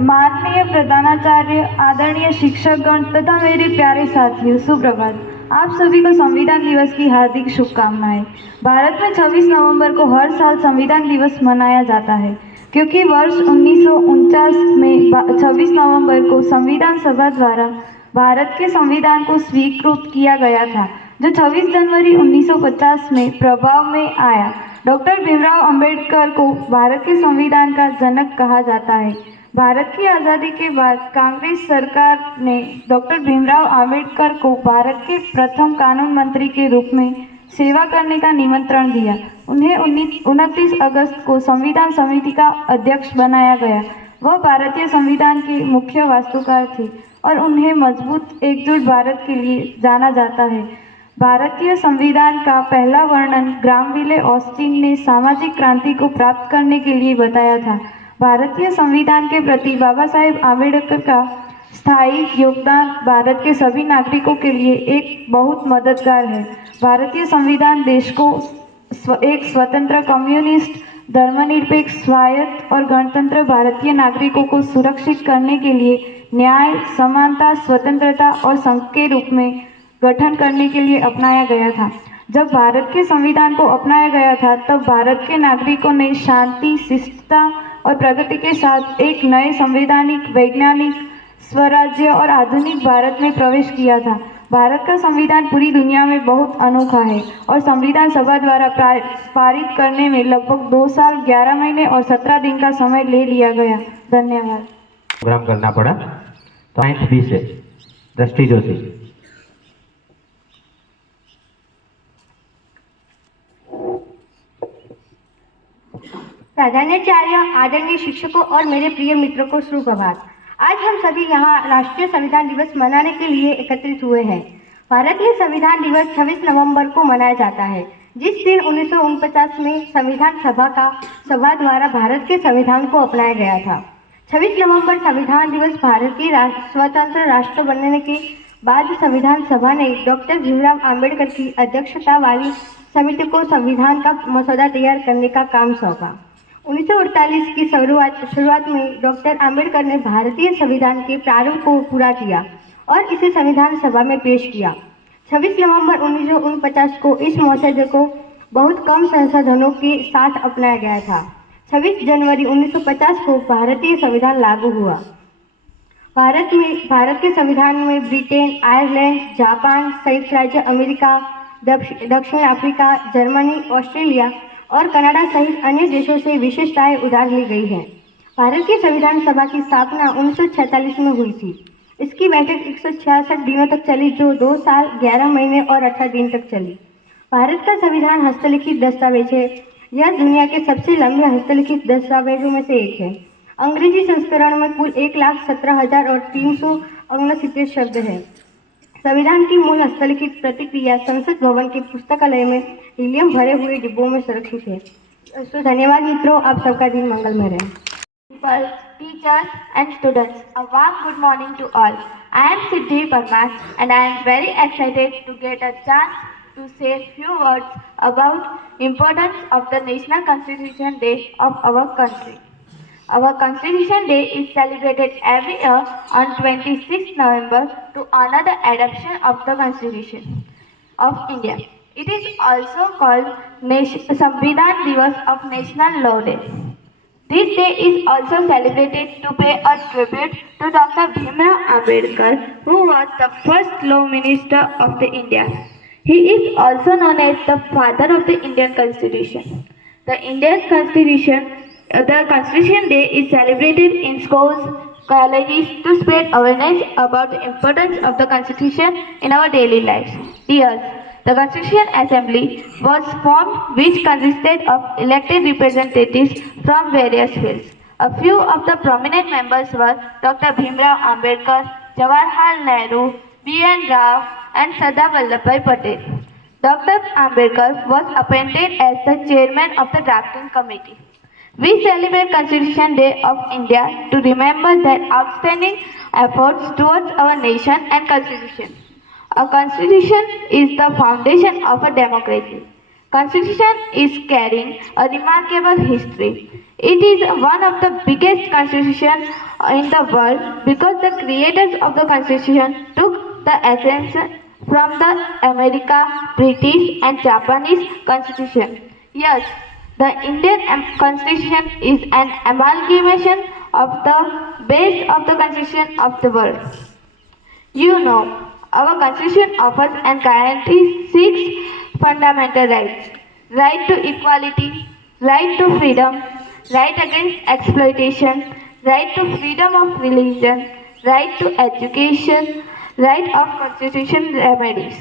माननीय प्रधानाचार्य, आदरणीय शिक्षकगण तथा मेरे प्यारे साथियों, सुप्रभात। आप सभी को संविधान दिवस की हार्दिक शुभकामनाएं। भारत में 26 नवंबर को हर साल संविधान दिवस मनाया जाता है क्योंकि वर्ष 1949 में 26 नवंबर को संविधान सभा द्वारा भारत के संविधान को स्वीकृत किया गया था, जो 26 जनवरी 1950 में प्रभाव में आया। डॉक्टर भीमराव अंबेडकर को भारत के संविधान का जनक कहा जाता है। भारत की आज़ादी के बाद कांग्रेस सरकार ने डॉक्टर भीमराव अंबेडकर को भारत के प्रथम कानून मंत्री के रूप में सेवा करने का निमंत्रण दिया। उन्हें 29 अगस्त को संविधान समिति का अध्यक्ष बनाया गया। वह भारतीय संविधान के मुख्य वास्तुकार थे और उन्हें मजबूत एकजुट भारत के लिए जाना जाता है। भारतीय संविधान का पहला वर्णन ग्रामविले ऑस्टिन ने सामाजिक क्रांति को प्राप्त करने के लिए बताया था। भारतीय संविधान के प्रति बाबा साहेब आम्बेडकर का स्थायी योगदान भारत के सभी नागरिकों के लिए एक बहुत मददगार है। भारतीय संविधान देश को एक स्वतंत्र, कम्युनिस्ट, धर्मनिरपेक्ष, स्वायत्त और गणतंत्र भारतीय नागरिकों को सुरक्षित करने के लिए न्याय, समानता, स्वतंत्रता और संघ के रूप में गठन करने के लिए अपनाया गया था। जब भारत के संविधान को अपनाया गया था तब भारत के नागरिकों ने शांति, शिष्टता और प्रगति के साथ एक नए संवैधानिक, वैज्ञानिक, स्वराज्य और आधुनिक भारत में प्रवेश किया था। भारत का संविधान पूरी दुनिया में बहुत अनोखा है और संविधान सभा द्वारा पारित करने में लगभग 2 साल 11 महीने और 17 दिन का समय ले लिया गया। धन्यवाद। प्रोग्राम करना पड़ा तो 9th से दृष्टि जोशी। प्रधानाचार्य, आदरणीय शिक्षकों और मेरे प्रिय मित्रों को सुप्रभात। आज हम सभी यहाँ राष्ट्रीय संविधान दिवस मनाने के लिए एकत्रित हुए हैं। भारत में संविधान दिवस 26 नवंबर को मनाया जाता है, जिस दिन 1949 में संविधान सभा द्वारा भारत के संविधान को अपनाया गया था। 26 नवंबर संविधान दिवस भारत के स्वतंत्र राष्ट्र बनने के बाद संविधान सभा ने डॉक्टर भीमराव अंबेडकर की अध्यक्षता वाली समिति को संविधान का मसौदा तैयार करने का काम सौंपा। 1948 की शुरुआत में डॉक्टर अंबेडकर ने भारतीय संविधान के प्रारूप को पूरा किया और इसे संविधान सभा में पेश किया। 26 नवंबर 1949 को इस मसौदे को बहुत कम संशोधनों के साथ अपनाया गया था। 26 जनवरी 1950 को भारतीय संविधान लागू हुआ। भारत के संविधान में ब्रिटेन, आयरलैंड, जापान, संयुक्त राज्य अमेरिका, दक्षिण अफ्रीका, जर्मनी, ऑस्ट्रेलिया और कनाडा सहित अन्य देशों से विशेषताएं उधार ली गई हैं। भारत की संविधान सभा की स्थापना 1946 में हुई थी। इसकी बैठक 166 दिनों तक चली, जो 2 साल 11 महीने और 18 दिन तक चली। भारत का संविधान हस्तलिखित दस्तावेज है। यह दुनिया के सबसे लंबे हस्तलिखित दस्तावेजों में से एक है। अंग्रेजी संस्करण में कुल 1,17,369 शब्द हैं। संविधान की मूल हस्तलिखित प्रतिक्रिया संसद भवन के पुस्तकालय में हीलियम भरे हुए डिब्बों में सुरक्षित है। तो धन्यवाद मित्रों, आप सबका दिन मंगलमय रहे। Principal, teachers and students, a warm good morning to all. I am Siddhi Parmar and I am very excited to get a chance to say few words about importance of the National Constitution Day of our country. Our Constitution Day is celebrated every year on 26 November to honor the adoption of the Constitution of India. It is also called Samvidhan Divas of National Law Day. This day is also celebrated to pay a tribute to Dr. Bhimrao Ambedkar, who was the first law minister of the India. He is also known as the father of the Indian Constitution. The Constitution Day is celebrated in schools, colleges to spread awareness about the importance of the Constitution in our daily lives. Dears, the Constitution Assembly was formed, which consisted of elected representatives from various fields. A few of the prominent members were Dr. Bhimrao Ambedkar, Jawaharlal Nehru, B.N. Rao and Sardar Vallabhbhai Patel. Dr. Ambedkar was appointed as the chairman of the drafting committee. We celebrate Constitution Day of India to remember their outstanding efforts towards our nation and Constitution. A constitution is the foundation of a democracy. Constitution is carrying a remarkable history. It is one of the biggest constitutions in the world because the creators of the constitution took the essence from the American, British and Japanese constitution. Yes, the Indian Constitution is an amalgamation of the best of the constitution of the world. You know, our Constitution offers and guarantees 6 fundamental rights: right to equality, right to freedom, right against exploitation, right to freedom of religion, right to education, right of constitutional remedies.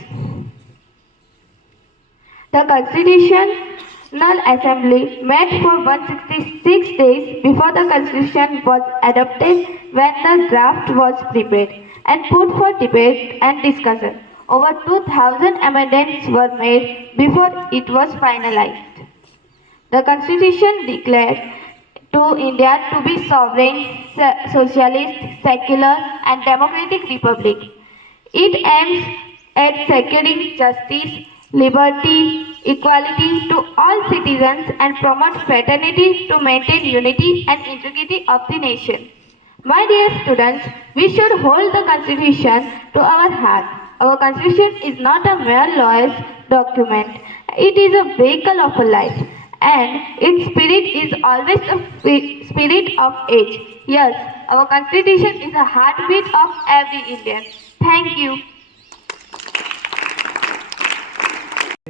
The Constitutional Assembly met for 166 days before the Constitution was adopted, when the draft was prepared and put for debate and discussion. Over 2,000 amendments were made before it was finalized. The Constitution declared to India to be sovereign, socialist, secular and democratic republic. It aims at securing justice, liberty, equality to all citizens and promote fraternity to maintain unity and integrity of the nation. My dear students, we should hold the Constitution to our heart. Our Constitution is not a mere law's document. It is a vehicle of a life, and its spirit is always the spirit of age. Yes, our Constitution is the heartbeat of every Indian. Thank you.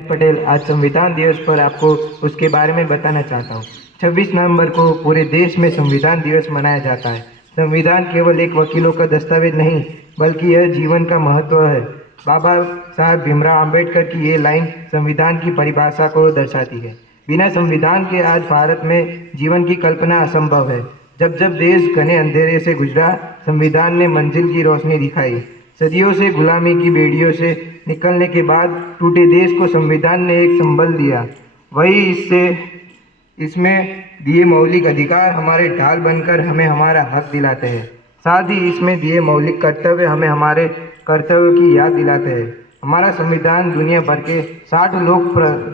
Patel आज संविधान दिवस पर आपको उसके बारे में बताना चाहता हूँ। 26 नवंबर को पूरे देश में संविधान दिवस मनाया जाता है। संविधान केवल एक वकीलों का दस्तावेज नहीं, बल्कि यह जीवन का महत्व है। बाबा साहब भीमराव अंबेडकर की ये लाइन संविधान की परिभाषा को दर्शाती है। बिना संविधान के आज भारत में जीवन की कल्पना असंभव है। जब जब देश घने अंधेरे से गुजरा, संविधान ने मंजिल की रोशनी दिखाई। सदियों से गुलामी की बेड़ियों से निकलने के बाद टूटे देश को संविधान ने एक संबल दिया। वही इसमें दिए मौलिक अधिकार हमारे ढाल बनकर हमें हमारा हक दिलाते हैं। साथ ही इसमें दिए मौलिक कर्तव्य हमें हमारे कर्तव्यों की याद दिलाते हैं। हमारा संविधान दुनिया भर के 60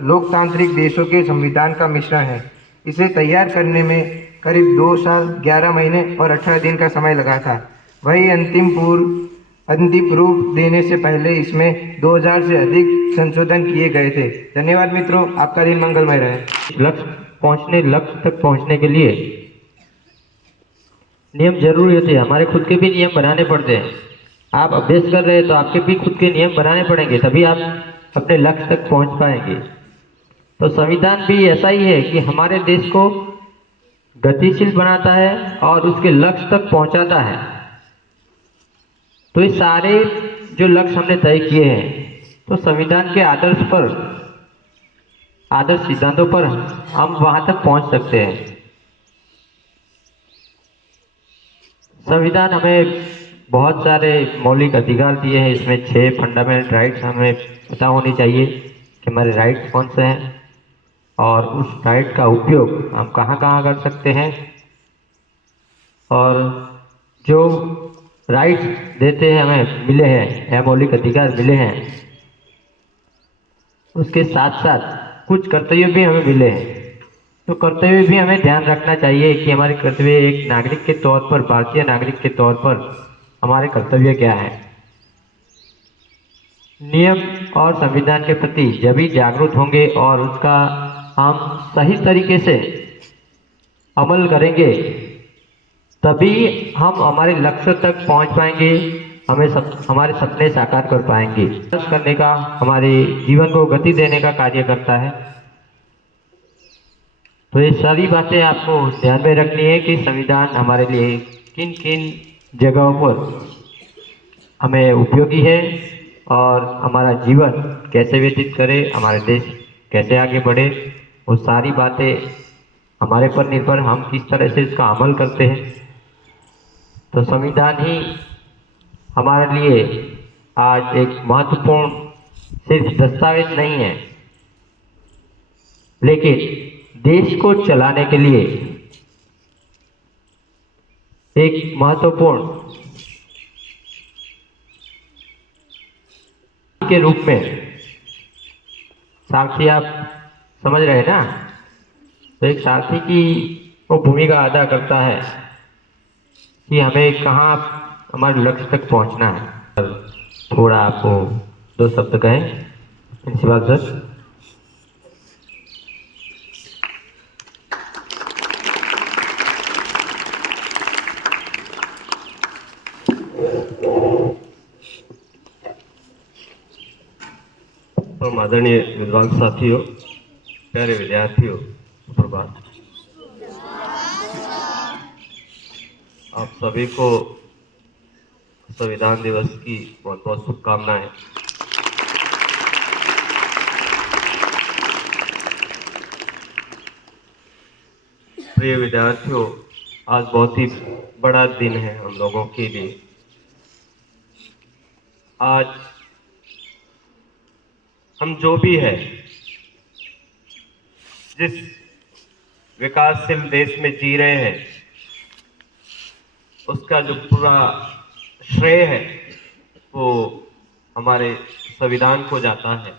लोकतांत्रिक देशों के संविधान का मिश्रण है। इसे तैयार करने में करीब 2 साल 11 महीने और 18 दिन का समय लगा था। वही अंतिम रूप देने से पहले इसमें 2000 से अधिक संशोधन किए गए थे। धन्यवाद मित्रों, आपका दिन मंगलमय रहे। लक्ष्य लक्ष्य तक पहुंचने के लिए नियम जरूरी होते हैं। हमारे खुद के भी नियम बनाने पड़ते हैं। आप अभ्यास कर रहे हैं तो आपके भी खुद के नियम बनाने पड़ेंगे, तभी आप अपने लक्ष्य तक पहुंच पाएंगे। तो संविधान भी ऐसा ही है कि हमारे देश को गतिशील बनाता है और उसके लक्ष्य तक पहुंचाता है। तो ये सारे जो लक्ष्य हमने तय किए हैं, तो संविधान के आदर्श सिद्धांतों पर हम वहां तक पहुंच सकते हैं। संविधान हमें बहुत सारे मौलिक अधिकार दिए हैं। इसमें 6 फंडामेंटल राइट्स हमें पता होनी चाहिए कि हमारे राइट्स कौन से हैं और उस राइट का उपयोग हम कहाँ कहाँ कर सकते हैं। और जो राइट्स देते हैं हमें मिले हैं या मौलिक अधिकार मिले हैं, उसके साथ साथ कुछ कर्तव्य भी हमें मिले हैं। तो कर्तव्य भी हमें ध्यान रखना चाहिए कि हमारे कर्तव्य एक नागरिक के तौर पर, भारतीय नागरिक के तौर पर हमारे कर्तव्य क्या है। नियम और संविधान के प्रति जब भी जागरूक होंगे और उसका हम सही तरीके से अमल करेंगे, तभी हम हमारे लक्ष्य तक पहुंच पाएंगे, हमारे सपने साकार कर पाएंगे। करने का, हमारे जीवन को गति देने का कार्य करता है। तो ये सारी बातें आपको ध्यान में रखनी है कि संविधान हमारे लिए किन किन जगहों पर हमें उपयोगी है और हमारा जीवन कैसे व्यतीत करे, हमारे देश कैसे आगे बढ़े, वो सारी बातें हमारे पर निर्भर, हम किस तरह से इसका अमल करते हैं। तो संविधान ही हमारे लिए आज एक महत्वपूर्ण सिर्फ दस्तावेज नहीं है, लेकिन देश को चलाने के लिए एक महत्वपूर्ण के रूप में सारथी, आप समझ रहे हैं ना। तो एक सारथी की वो भूमिका अदा करता है कि हमें कहाँ हमारे लक्ष्य तक पहुंचना है। थोड़ा आपको 2 शब्द कहें प्रिंसिपल सर। तो आदरणीय विद्वान साथियों, प्यारे विद्यार्थियों, सुप्रभात। आप सभी को संविधान दिवस की बहुत बहुत शुभकामनाएं। प्रिय विद्यार्थियों, आज बहुत ही बड़ा दिन है हम लोगों के लिए। आज हम जो भी है, जिस विकासशील देश में जी रहे हैं, उसका जो पूरा श्रेय है वो हमारे संविधान को जाता है।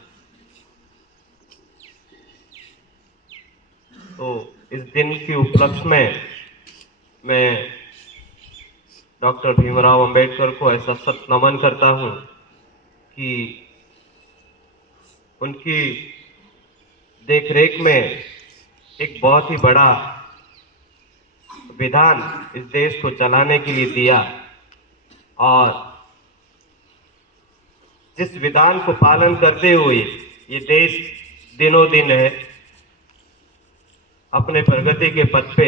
तो इस दिन के उपलक्ष्य में मैं डॉक्टर भीमराव अंबेडकर को ऐसा सत नमन करता हूँ कि उनकी देखरेख में एक बहुत ही बड़ा विधान इस देश को चलाने के लिए दिया, और जिस विधान को पालन करते हुए ये देश दिनों दिन है अपने प्रगति के पथ पे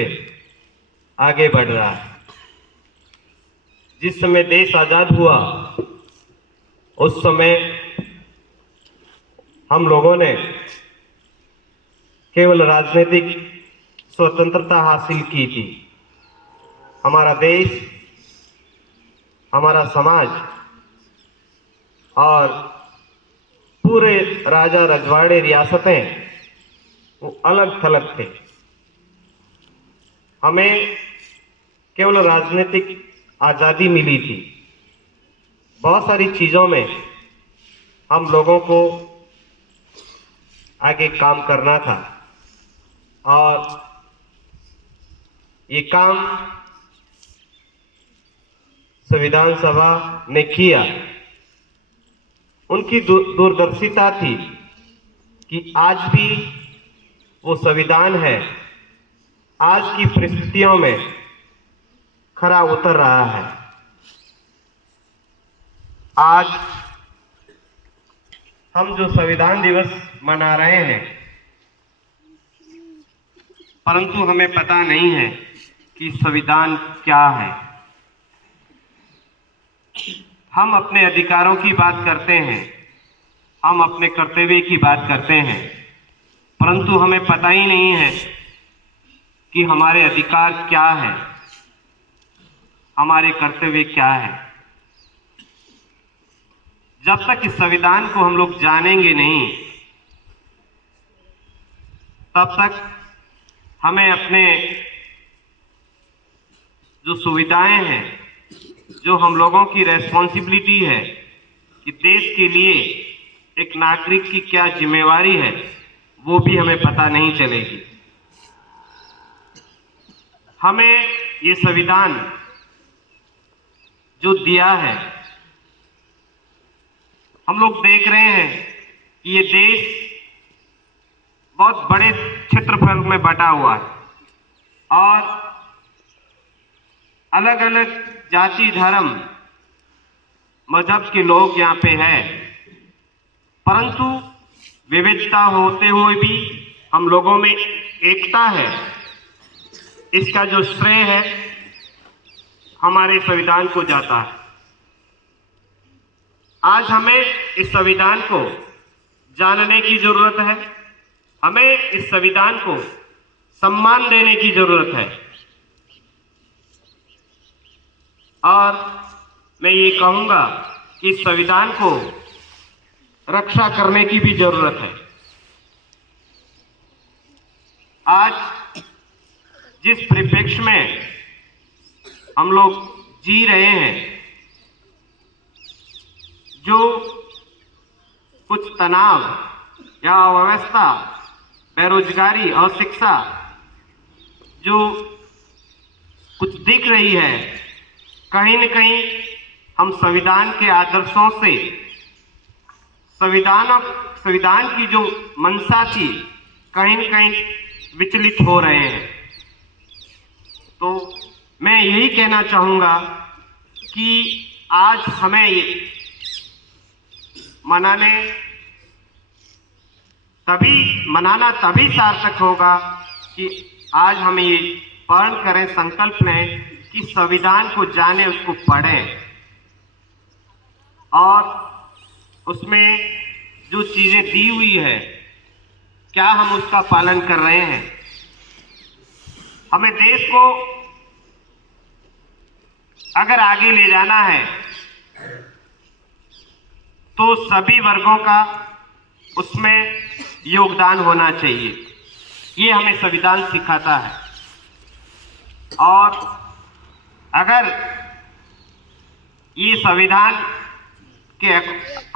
आगे बढ़ रहा है। जिस समय देश आजाद हुआ, उस समय हम लोगों ने केवल राजनीतिक स्वतंत्रता हासिल की थी। हमारा देश, हमारा समाज और पूरे राजा रजवाड़े रियासतें वो अलग थलग थे। हमें केवल राजनीतिक आज़ादी मिली थी। बहुत सारी चीज़ों में हम लोगों को आगे काम करना था, और ये काम संविधान सभा ने किया। उनकी दूरदर्शिता थी कि आज भी वो संविधान है आज की परिस्थितियों में खरा उतर रहा है। आज हम जो संविधान दिवस मना रहे हैं, परंतु हमें पता नहीं है कि संविधान क्या है। हम अपने अधिकारों की बात करते हैं, हम अपने कर्तव्य की बात करते हैं, परंतु हमें पता ही नहीं है कि हमारे अधिकार क्या है, हमारे कर्तव्य क्या है। जब तक इस संविधान को हम लोग जानेंगे नहीं, तब तक हमें अपने जो सुविधाएं हैं, जो हम लोगों की रेस्पॉन्सिबिलिटी है कि देश के लिए एक नागरिक की क्या जिम्मेवारी है, वो भी हमें पता नहीं चलेगी। हमें ये संविधान जो दिया है, हम लोग देख रहे हैं कि ये देश बहुत बड़े क्षेत्रफल में बटा हुआ है और अलग अलग जाति, धर्म, मजहब के लोग यहाँ पे हैं, परंतु विविधता होते हुए भी हम लोगों में एकता है। इसका जो श्रेय है हमारे संविधान को जाता है। आज हमें इस संविधान को जानने की जरूरत है, हमें इस संविधान को सम्मान देने की जरूरत है और मैं ये कहूंगा कि इस संविधान को रक्षा करने की भी जरूरत है। आज जिस परिप्रेक्ष्य में हम लोग जी रहे हैं, जो कुछ तनाव या अव्यवस्था, बेरोजगारी और शिक्षा जो कुछ दिख रही है, कहीं न कहीं हम संविधान के आदर्शों से, संविधान की जो मंशा थी, कहीं न कहीं विचलित हो रहे हैं। तो मैं यही कहना चाहूँगा कि आज हमें ये मनाना तभी सार्थक होगा कि आज हमें ये प्रण करें, संकल्प लें कि संविधान को जाने, उसको पढ़ें और उसमें जो चीजें दी हुई है, क्या हम उसका पालन कर रहे हैं। हमें देश को अगर आगे ले जाना है तो सभी वर्गों का उसमें योगदान होना चाहिए। ये हमें संविधान सिखाता है और अगर ये संविधान के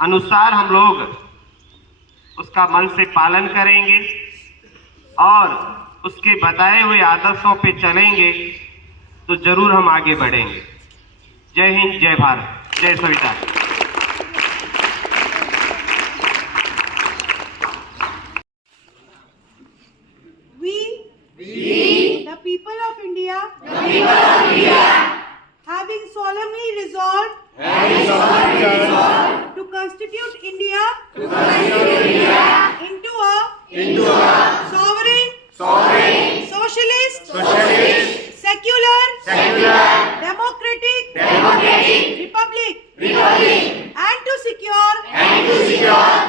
अनुसार हम लोग उसका मन से पालन करेंगे और उसके बताए हुए आदर्शों पे चलेंगे तो जरूर हम आगे बढ़ेंगे। जय हिंद, जय भारत, जय संविधान। The people of India, having solemnly resolved to constitute India into a sovereign, socialist, secular, democratic republic, and to secure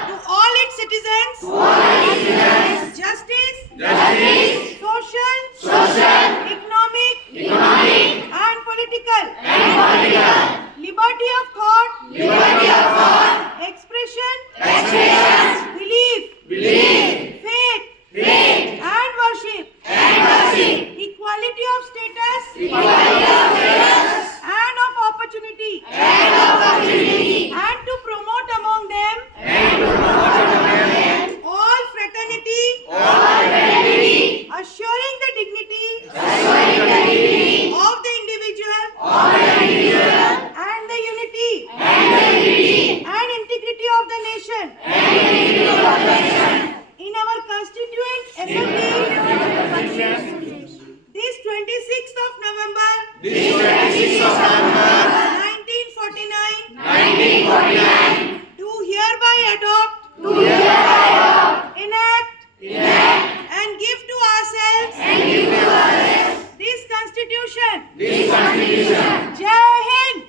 to all its citizens justice, social, economic, and political liberty of thought, expression, belief, faith, and worship, equality of status, and of opportunity, 1949 do hereby adopt enact and give to ourselves this constitution. Jai Hind.